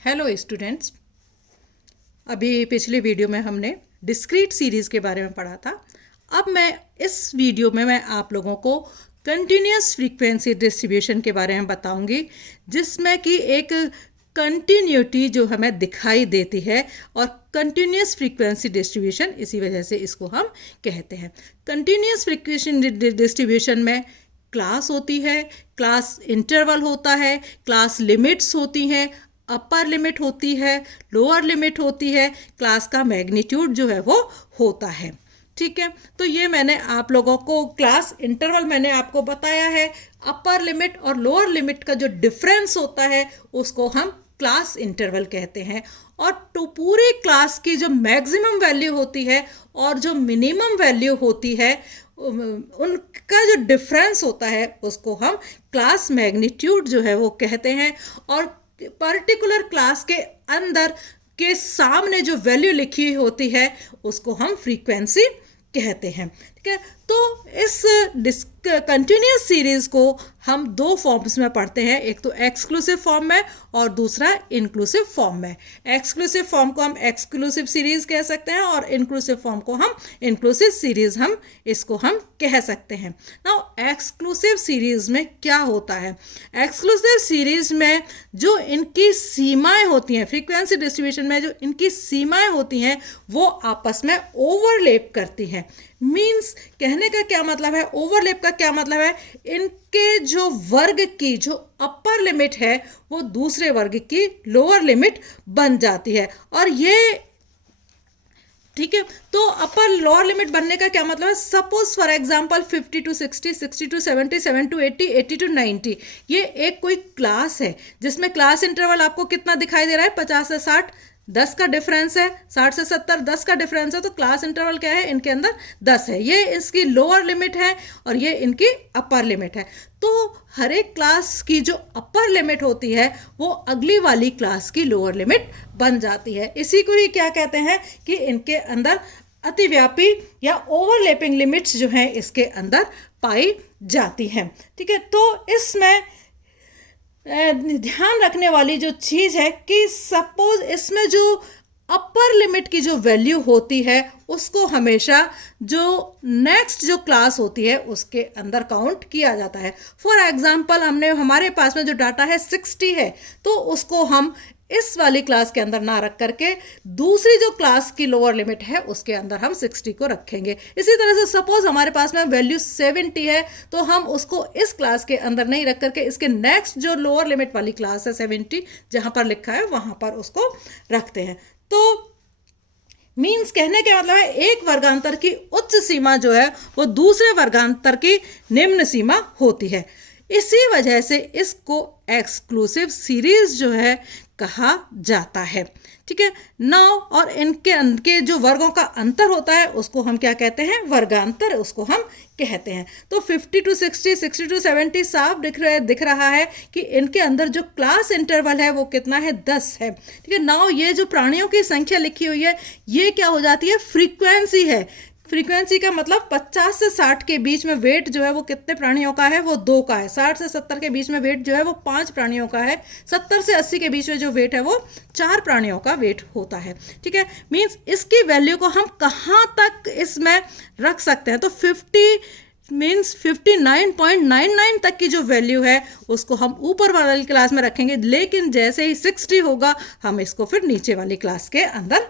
Hello students, अभी पिछले video में हमने डिस्क्रीट सीरीज़ के बारे में पढ़ा था। अब मैं इस वीडियो में आप लोगों को कंटिन्यूस फ्रीक्वेंसी डिस्ट्रीब्यूशन के बारे में बताऊंगी, जिसमें कि एक कंटिन्यूटी जो हमें दिखाई देती है और कंटिन्यूस फ्रीक्वेंसी डिस्ट्रीब्यूशन, इसी वजह से इसको हम कहते हैं। कंटिन्यूस फ्रीक्वेंसी डिस्ट्रीब्यूशन में क्लास होती है, क्लास इंटरवल होता है, क्लास लिमिट्स होती हैं, अपर लिमिट होती है, लोअर लिमिट होती है, क्लास का मैग्नीट्यूड जो है वो होता है। ठीक है, तो ये मैंने आप लोगों को क्लास इंटरवल मैंने आपको बताया है। अपर लिमिट और लोअर लिमिट का जो डिफरेंस होता है उसको हम क्लास इंटरवल कहते हैं। और तो पूरी क्लास की जो मैक्सिमम वैल्यू होती है और जो मिनिमम वैल्यू होती है, उनका जो डिफरेंस होता है उसको हम क्लास मैग्नीट्यूड जो है वो कहते हैं। और पर्टिकुलर क्लास के अंदर के सामने जो वैल्यू लिखी होती है उसको हम फ्रीक्वेंसी कहते हैं। ठीक है, तो इस कंटिन्यूस सीरीज़ को हम दो फॉर्म्स में पढ़ते हैं, एक तो एक्सक्लूसिव फॉर्म में और दूसरा इंक्लूसिव फॉर्म में। एक्सक्लूसिव फॉर्म को हम एक्सक्लूसिव सीरीज़ कह सकते हैं और इंक्लूसिव फॉर्म को हम इंक्लूसिव सीरीज़ इसको हम कह सकते हैं। नाउ एक्सक्लूसिव सीरीज़ में क्या होता है? एक्सक्लूसिव सीरीज़ में जो इनकी सीमाएं होती हैं, फ्रीक्वेंसी डिस्ट्रीब्यूशन में जो इनकी सीमाएं होती हैं वो आपस में ओवरलैप करती हैं। मीन्स कहने का क्या मतलब है, ओवरलैप का क्या मतलब है, इनके जो वर्ग की जो अपर लिमिट है वो दूसरे वर्ग की लोअर लिमिट बन जाती है। और ये ठीक है, तो अपर लोअर लिमिट बनने का क्या मतलब है? Suppose for example 50 to 60, 60 to 70, 7 to 80, 80 to 90, ये एक कोई क्लास है जिसमें क्लास इंटरवल आपको कितना दिखाई दे रहा है? 50 से 60, 10 का डिफरेंस है। 60 से 70, 10 का डिफरेंस है। तो क्लास इंटरवल क्या है? इनके अंदर 10 है। ये इसकी लोअर लिमिट है और ये इनकी अपर लिमिट है। तो हर एक क्लास की जो अपर लिमिट होती है वो अगली वाली क्लास की लोअर लिमिट बन जाती है। इसी को ही क्या कहते हैं कि इनके अंदर अतिव्यापी या ओवरलैपिंग लिमिट्स जो हैं इसके अंदर पाई जाती हैं। ठीक है, तो इसमें ध्यान रखने वाली जो चीज़ है कि सपोज इसमें जो अपर लिमिट की जो वैल्यू होती है उसको हमेशा जो नेक्स्ट जो क्लास होती है उसके अंदर काउंट किया जाता है। फॉर एग्जांपल हमारे पास में जो डाटा है 60 है, तो उसको हम इस वाली क्लास के अंदर ना रख करके दूसरी जो क्लास की लोअर लिमिट है उसके अंदर हम 60 को रखेंगे। इसी तरह से सपोज हमारे पास में वैल्यू 70 है, तो हम उसको इस क्लास के अंदर नहीं रख करके इसके नेक्स्ट जो लोअर लिमिट वाली क्लास है 70 जहां पर लिखा है वहां पर उसको रखते हैं। तो मीन्स कहने के मतलब है एक वर्गांतर की उच्च सीमा जो है वो दूसरे वर्गांतर की निम्न सीमा होती है। इसी वजह से इसको एक्सक्लूसिव सीरीज जो है कहा जाता है। ठीक है, नाउ और इनके जो वर्गों का अंतर होता है उसको हम क्या कहते हैं? वर्गांतर उसको हम कहते हैं। तो 50 to 60, 60 to 70 साफ दिख रहा है कि इनके अंदर जो क्लास इंटरवल है वो कितना है? 10 है। ठीक है, नाउ ये जो प्राणियों की संख्या लिखी हुई है ये क्या हो जाती है? फ्रीक्वेंसी है। फ्रीक्वेंसी का मतलब 50 से 60 के बीच में वेट जो है वो कितने प्राणियों का है? वो 2 का है। 60 से 70 के बीच में वेट जो है वो 5 प्राणियों का है। 70 से 80 के बीच में जो वेट है वो 4 प्राणियों का वेट होता है। ठीक है, मीन्स इसकी वैल्यू को हम कहाँ तक इसमें रख सकते हैं? तो 50 मीन्स 59.99 तक की जो वैल्यू है उसको हम ऊपर वाली क्लास में रखेंगे, लेकिन जैसे ही 60 होगा हम इसको फिर नीचे वाली क्लास के अंदर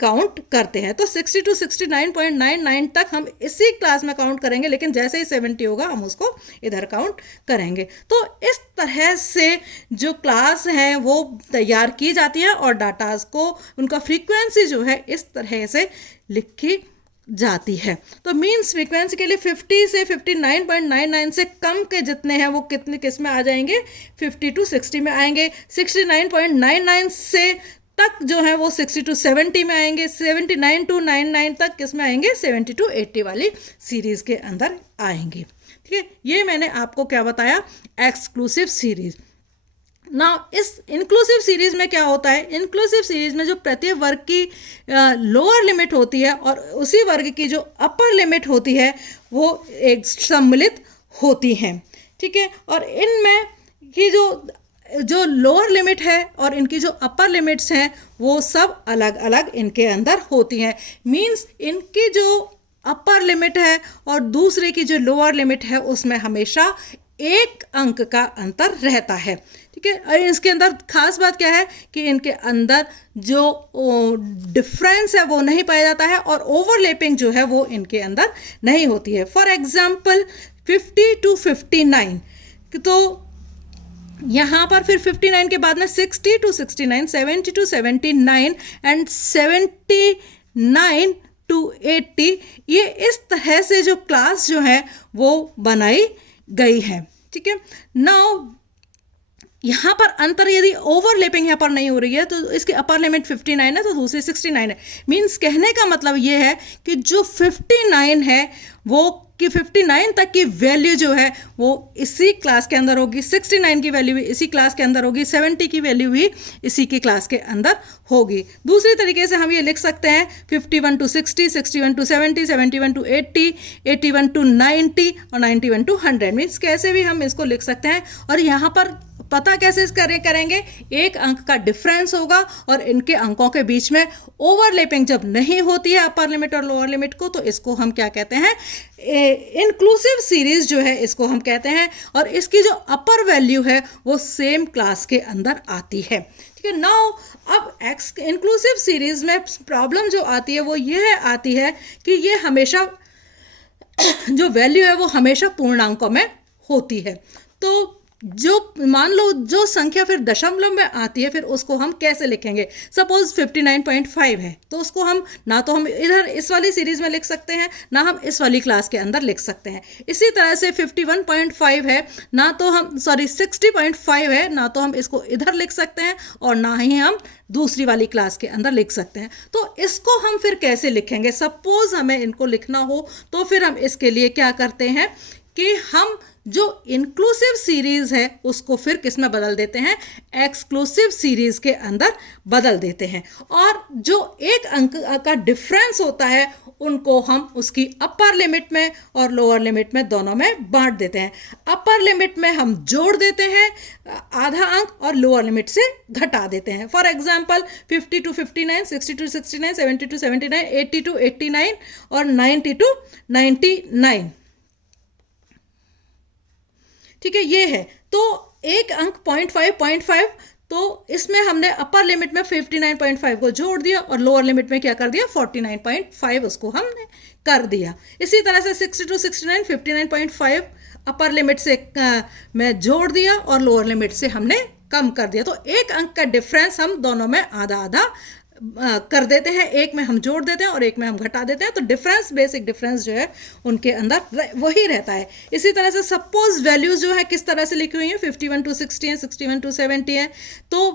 काउंट करते हैं। तो 60 to 69.99 तक हम इसी क्लास में काउंट करेंगे, लेकिन जैसे ही 70 होगा हम उसको इधर काउंट करेंगे। तो इस तरह से जो क्लास हैं वो तैयार की जाती है और डाटाज को उनका फ्रीक्वेंसी जो है इस तरह से लिखी जाती है। तो मीन्स फ्रीक्वेंसी के लिए 50 से 59.99 से कम के जितने हैं वो कितने किस में आ जाएंगे? 50 to 60 में आएंगे। 69.99 से तक जो है वो 60 to 70 में आएंगे। 79 to 99 तक किस में आएंगे? 70 to 80 वाली सीरीज़ के अंदर आएंगे। ठीक है, ये मैंने आपको क्या बताया? Exclusive series. ना इस इंक्लूसिव सीरीज़ में क्या होता है? इंक्लूसिव सीरीज़ में जो प्रत्येक वर्ग की लोअर लिमिट होती है और उसी वर्ग की जो अपर लिमिट होती है वो एक सम्मिलित होती हैं। ठीक है, और इनमें की जो जो लोअर लिमिट है और इनकी जो अपर लिमिट्स हैं वो सब अलग अलग इनके अंदर होती हैं। मीन्स इनकी जो अपर लिमिट है और दूसरे की जो लोअर लिमिट है उसमें हमेशा 1 अंक का अंतर रहता है। ठीक है, और इसके अंदर खास बात क्या है कि इनके अंदर जो डिफरेंस है वो नहीं पाया जाता है और ओवरलैपिंग जो है वो इनके अंदर नहीं होती है। फॉर एग्जाम्पल 50 to 59, तो यहाँ पर फिर 59 के बाद में 60 to 69, 70 to 79 एंड 79 to 80, ये इस तरह से जो क्लास जो है वो बनाई गई है। ठीक है, नाउ यहाँ पर अंतर यदि ओवरलैपिंग यहाँ पर नहीं हो रही है तो इसकी अपर लिमिट 59 है तो दूसरी 69 है। मीन्स कहने का मतलब ये है कि जो 59 है वो कि 59 तक की वैल्यू जो है वो इसी क्लास के अंदर होगी, 69 की वैल्यू भी इसी क्लास के अंदर होगी, 70 की वैल्यू भी इसी की क्लास के अंदर होगी। दूसरी तरीके से हम ये लिख सकते हैं 51 to 60, 61 to 70, 71 to 80, 81 to 90 और 91 to 100। मीन्स कैसे भी हम इसको लिख सकते हैं। और यहाँ पर पता कैसे करेंगे, 1 अंक का डिफरेंस होगा और इनके अंकों के बीच में ओवरलैपिंग जब नहीं होती है अपर लिमिट और लोअर लिमिट को, तो इसको हम क्या कहते हैं, इंक्लूसिव सीरीज जो है इसको हम कहते हैं। और इसकी जो अपर वैल्यू है वो सेम क्लास के अंदर आती है। ठीक है, नाउ अब इंक्लूसिव सीरीज में प्रॉब्लम जो आती है वो ये आती है कि ये हमेशा जो वैल्यू है वो हमेशा पूर्णांकों में होती है। तो जो मान लो जो संख्या फिर दशमलव में आती है फिर उसको हम कैसे लिखेंगे। सपोज 59.5 है तो उसको हम ना तो हम इधर इस वाली सीरीज में लिख सकते हैं ना हम इस वाली क्लास के अंदर लिख सकते हैं। इसी तरह से 51.5 है ना तो हम 60.5 है ना तो हम इसको इधर लिख सकते हैं और ना ही हम दूसरी वाली क्लास के अंदर लिख सकते हैं। तो इसको हम फिर कैसे लिखेंगे। सपोज हमें इनको लिखना हो तो फिर हम इसके लिए क्या करते हैं कि हम जो इंक्लूसिव सीरीज है उसको फिर किस में बदल देते हैं, एक्सक्लूसिव सीरीज के अंदर बदल देते हैं। और जो 1 अंक का डिफरेंस होता है उनको हम उसकी अपर लिमिट में और लोअर लिमिट में दोनों में बांट देते हैं। अपर लिमिट में हम जोड़ देते हैं आधा अंक और लोअर लिमिट से घटा देते हैं। For example 50 to 59, 60 to 69, 70 to 79, 80 to 89 और 90 to 99। ठीक है, ये है। तो 1 अंक 0.5 तो इसमें हमने अपर लिमिट में 59.5 को जोड़ दिया और लोअर लिमिट में क्या कर दिया, 49.5 उसको हमने कर दिया। इसी तरह से 60 to 69, 59.5 अपर लिमिट से में जोड़ दिया और लोअर लिमिट से हमने कम कर दिया। तो 1 अंक का डिफरेंस हम दोनों में आधा आधा कर देते हैं, एक में हम जोड़ देते हैं और एक में हम घटा देते हैं। तो डिफरेंस, बेसिक डिफरेंस जो है उनके अंदर वही रहता है। इसी तरह से सपोज वैल्यूज जो है किस तरह से लिखी हुई है, 51 to 60 है, 61 to 70 है, तो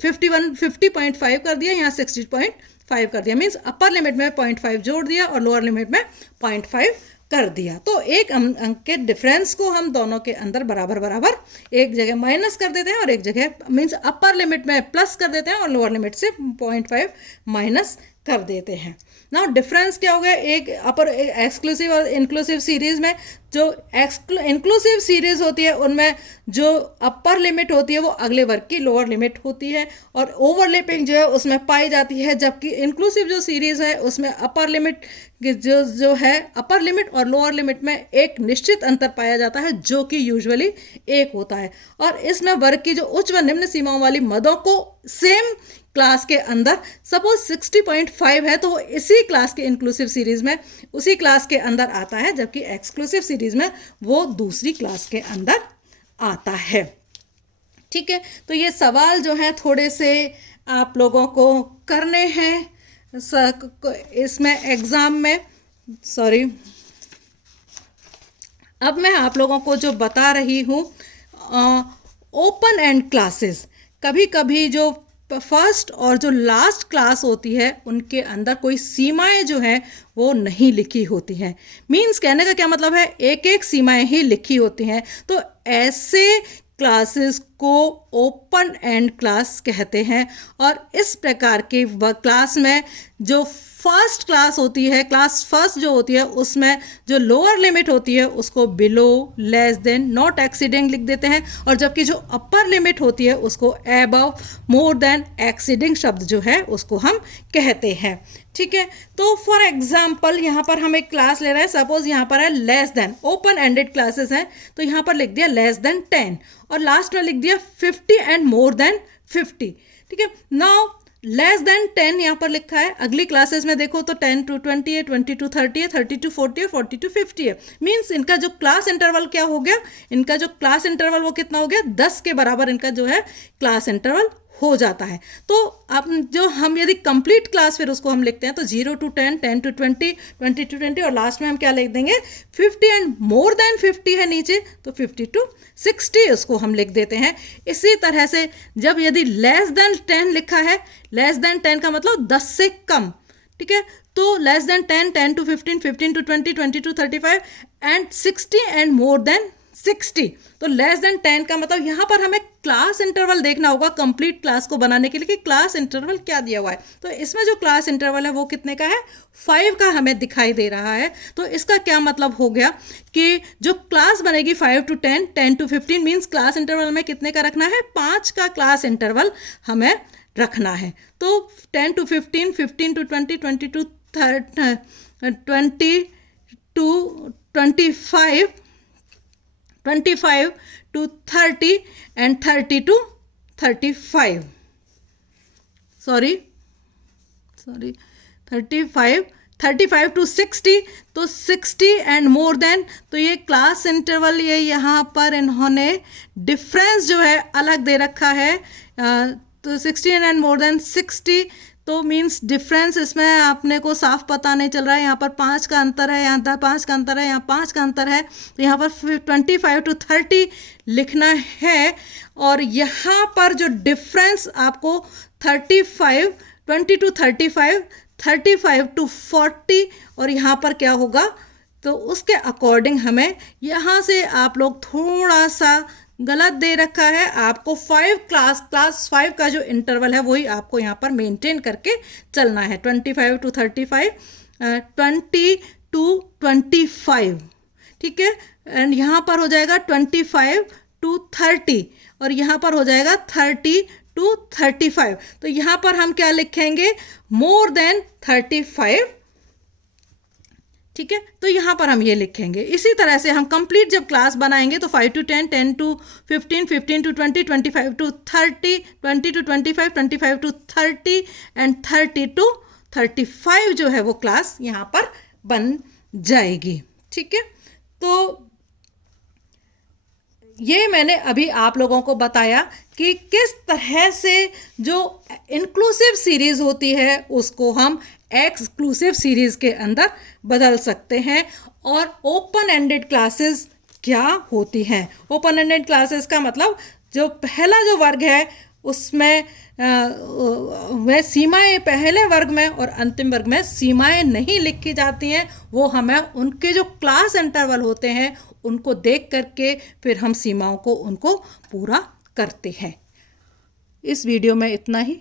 50.5 कर दिया, यहाँ 60.5 कर दिया। मीन्स अपर लिमिट में 0.5 जोड़ दिया और लोअर लिमिट में 0.5 कर दिया। तो 1 अंक के डिफरेंस को हम दोनों के अंदर बराबर बराबर एक जगह माइनस कर देते हैं और एक जगह मीन्स अपर लिमिट में प्लस कर देते हैं और लोअर लिमिट से 0.5 माइनस कर देते हैं। नाउ डिफरेंस क्या हो गया, एक अपर एक्सक्लूसिव और इंक्लूसिव सीरीज में। जो इंक्लूसिव सीरीज होती है उनमें जो अपर लिमिट होती है वो अगले वर्ग की लोअर लिमिट होती है और ओवरलैपिंग जो है उसमें पाई जाती है, जबकि इंक्लूसिव जो सीरीज है उसमें अपर लिमिट जो है अपर लिमिट और लोअर लिमिट में एक निश्चित अंतर पाया जाता है जो कि यूजुअली 1 होता है। और इसमें वर्ग की जो उच्च व निम्न सीमाओं वाली मदों को सेम क्लास के अंदर सपोज 60.5 है तो इसी क्लास के इंक्लूसिव सीरीज में उसी क्लास के अंदर आता है, जबकि एक्सक्लूसिव सीरीज में वो दूसरी क्लास के अंदर आता है। ठीक है, तो ये सवाल जो है थोड़े से आप लोगों को करने हैं इसमें एग्जाम में। सॉरी, अब मैं आप लोगों को जो बता रही हूँ ओपन एंड क्लासेस, कभी कभी जो फर्स्ट और जो लास्ट क्लास होती है उनके अंदर कोई सीमाएं जो हैं वो नहीं लिखी होती हैं। मीन्स कहने का क्या मतलब है, एक एक सीमाएं ही लिखी होती हैं। तो ऐसे क्लासेस उसको ओपन एंड क्लास कहते हैं। और इस प्रकार के क्लास में जो फर्स्ट क्लास होती है, क्लास फर्स्ट जो होती है, उसमें जो लोअर लिमिट होती है उसको below, less than, not exceeding लिख देते हैं, और जबकि जो अपर लिमिट होती है उसको एबव, मोर देन, एक्सीडिंग शब्द जो है उसको हम कहते हैं। ठीक है, तो फॉर एग्जाम्पल यहाँ पर हम एक क्लास ले रहे हैं, सपोज यहाँ पर है less than, open ended classes हैं, तो यहाँ पर लिख दिया लेस देन 10 और लास्ट में लिख दिया 50 एंड मोर देन 50। ठीक है, नाउ लेस देन 10 यहाँ पर लिखा है, अगली क्लासेस में देखो तो 10 to 20 है, 20 to 30 है, 30 to 40 है, 40 to 50 है। मीन्स इनका जो क्लास इंटरवल क्या हो गया, इनका जो क्लास इंटरवल वो कितना हो गया, 10 के बराबर इनका जो है क्लास इंटरवल हो जाता है। तो अब जो हम यदि कंप्लीट क्लास फिर उसको हम लिखते हैं तो 0 to 10, 10 to 20, 20 to 20 और लास्ट में हम क्या लिख देंगे, 50 एंड मोर देन 50 है नीचे, तो 50 to 60 उसको हम लिख देते हैं। इसी तरह से जब यदि लेस देन 10 लिखा है, लेस देन 10 का मतलब 10 से कम, ठीक है, तो less than 10, 10 to 15, 15 to 20, 20 to 35 and 60 and more than 60। तो लेस देन 10 का मतलब यहाँ पर हमें क्लास इंटरवल देखना होगा कंप्लीट क्लास को बनाने के लिए कि क्लास इंटरवल क्या दिया हुआ है। तो इसमें जो क्लास इंटरवल है वो कितने का है, 5 का हमें दिखाई दे रहा है। तो इसका क्या मतलब हो गया कि जो क्लास बनेगी 5 to 10, 10 to 15 means class interval में कितने का रखना है, 5 का क्लास इंटरवल हमें रखना है। तो 10 to 15, 15 to 20, 20 to 25, 25 to 30 and 30 to 35, sorry 35 to 60, तो 60 एंड मोर देन, तो ये क्लास इंटरवल ये यहाँ पर इन्होंने डिफरेंस जो है अलग दे रखा है। तो 60 एंड मोर देन 60, तो मीन्स डिफरेंस इसमें आपने को साफ पता नहीं चल रहा है। यहाँ पर 5 का अंतर है, यहाँ 5 का अंतर है, यहाँ 5 का अंतर है, तो यहाँ पर 25 to 30 लिखना है। और यहाँ पर जो डिफरेंस आपको 35, 20 to 35, 35 to 40 और यहाँ पर क्या होगा, तो उसके अकॉर्डिंग हमें यहाँ से आप लोग थोड़ा सा गलत दे रखा है। आपको 5 क्लास 5 का जो इंटरवल है वही आपको यहाँ पर मेंटेन करके चलना है। 25 to 35, 20 to 25, ठीक है, एंड यहाँ पर हो जाएगा 25 to 30 और यहाँ पर हो जाएगा 30 to 35। तो यहाँ पर हम क्या लिखेंगे, मोर देन 35, ठीक है, तो यहाँ पर हम ये लिखेंगे। इसी तरह से हम कंप्लीट जब क्लास बनाएंगे तो 5 to 10, 10 to 15, 15 to 20, 25 to 30, 20 to 25, 25 to 30 and 30 to 35 जो है वो क्लास यहाँ पर बन जाएगी। ठीक है, तो ये मैंने अभी आप लोगों को बताया कि किस तरह से जो इंक्लूसिव सीरीज़ होती है उसको हम एक्सक्लूसिव सीरीज़ के अंदर बदल सकते हैं। और ओपन एंडेड क्लासेस क्या होती हैं, ओपन एंडेड क्लासेस का मतलब जो पहला जो वर्ग है उसमें वह सीमाएं, पहले वर्ग में और अंतिम वर्ग में सीमाएं नहीं लिखी जाती हैं, वो हमें उनके जो क्लास इंटरवल होते हैं उनको देख करके फिर हम सीमाओं को उनको पूरा करते हैं। इस वीडियो में इतना ही।